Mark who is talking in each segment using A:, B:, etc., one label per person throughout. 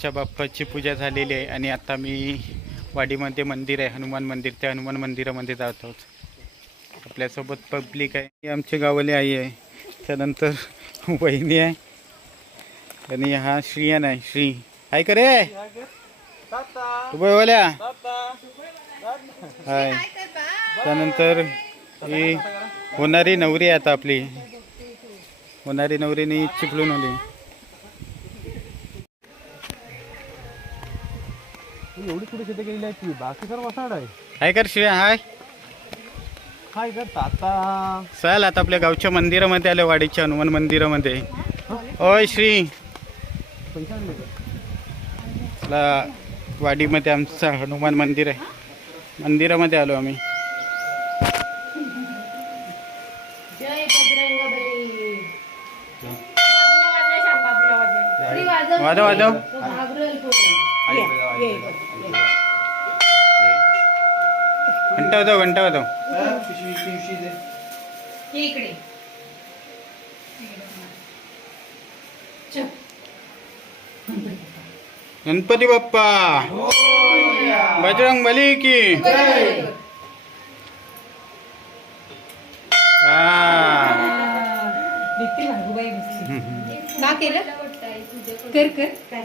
A: मोठच्या बाप्पाची पूजा झालेली आहे आणि आता मी वाडीमध्ये मंदिर आहे हनुमान मंदिर. त्या हनुमान मंदिरामध्ये जात आहोत. आपल्यासोबत पब्लिक आहे. आमचे आमची आई आहे. त्यानंतर वहिनी आहे. आणि हा श्रियान आहे. श्री. आहे का रे? उभयवाल्या हाय. त्यानंतर ही होणारी नवरी आहे आता आपली. होणारी नवरीने चिपलून आली
B: एवढी कुठे शेती आहे ती? बाकी सर्व वसाड आहे.
A: हाय कर श्रेया हाय.
B: काय कर ताता
A: चाल आता आपल्या गावच्या मंदिरामध्ये आलं वाडीच्या हनुमान मंदिरामध्ये. ओय श्री.
B: पैसे आणले का?
A: चला वाडीमध्ये आमचं हनुमान मंदिर आहे. मंदिरामध्ये आलो आम्ही.
C: जय ये, ये, ये.
A: घंटा वाजव घंटा वाजव
C: ये इकडे चल.
A: गणपती बाप्पा बजरंग बली की हा
C: का केलं कर कर काय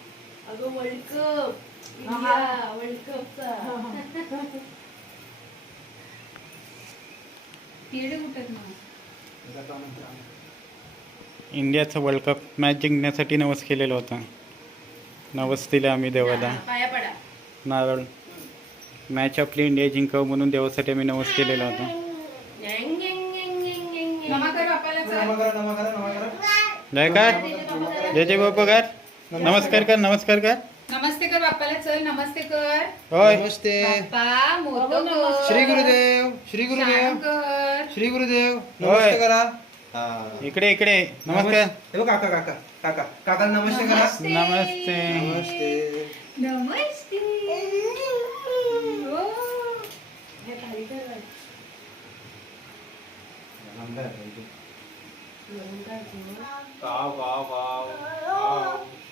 C: अगं वर्ल्ड कप इंडिया वर्ल्ड कपचा
A: इंडियाचा वर्ल्ड कप मॅच जिंकण्यासाठी नवस केलेला होता. नवस दिले आम्ही देवाला.
C: पाया पडा.
A: नारळ. मॅच आपली इंडिया जिंकावं म्हणून देवासाठी आम्ही नवस केलेला होता. जय काय जय जय बाप्पा कर नमस्कार कर नमस्कार कर.
D: नमस्ते कर बाप्पाला चल नमस्ते कर.
A: होय.
B: नमस्ते.
D: बाप्पा कर.
B: श्री गुरुदेव श्री गुरुदेव.
D: कर.
B: श्री गुरुदेव.
A: होय.
B: नमस्ते करा. हा.
A: इकडे इकडे. नमस्कार.
B: हे बघ काका काका काका काकाला नमस्ते करा.
A: नमस्ते.
B: नमस्ते.
D: नमस्ते. हो.
B: Wow wow wow wow.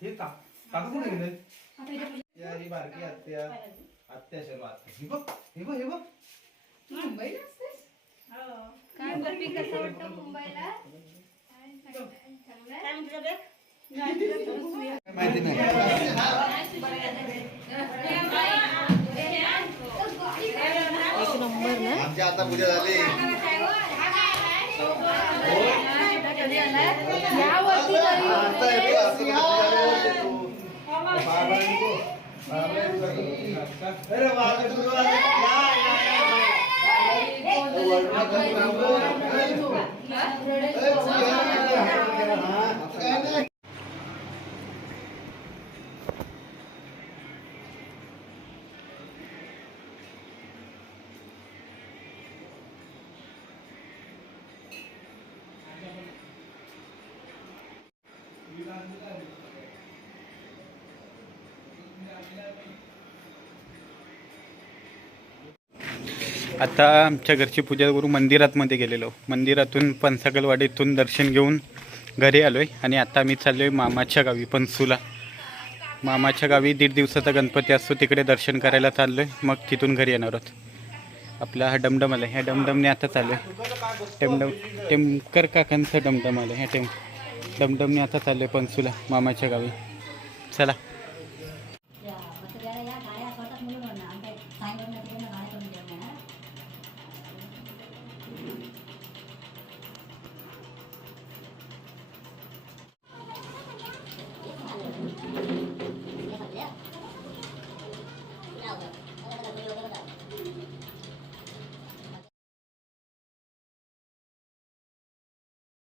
B: हे का काका कुठे गेले या ही बारकी आत्या आत्या सर्व आत्या हे बघ हे बघ हे बघ
D: मुंबईला असतेस?
C: काय कसं वाटतं मुंबईला चांगलं आहे?
B: माहिती नाही आमची आता पूजा झाली
C: यावरती तरी
B: आता येतो, आता पूजा झाली तू. बाबा येतो. बाबा येतो. अरे बाबा सुरू आहे. या, या, या, या. वर्ण कमी थांबव. अरे, पूजा झाली. हा, आता
A: आमच्या घरची पूजा करू मंदिरातमध्ये गेलेलो. मंदिरातून पंचगलवाडीतून दर्शन घेऊन घरी आलो आहे आणि आता मी आहे मामाच्या गावी पंचूला मामाच्या गावी दीड दिवसाचा गणपती असतो. तिकडे दर्शन करायला चाललो आहे मग तिथून घरी येणार आहोत. आपला हा डमडम आला ह्या डमडमने आता चाललो आहे टेमडम टेमकर काकांचा डमडम आलं ह्या टेम डमडमने आता चालले पंचूला मामाच्या गावी. चला.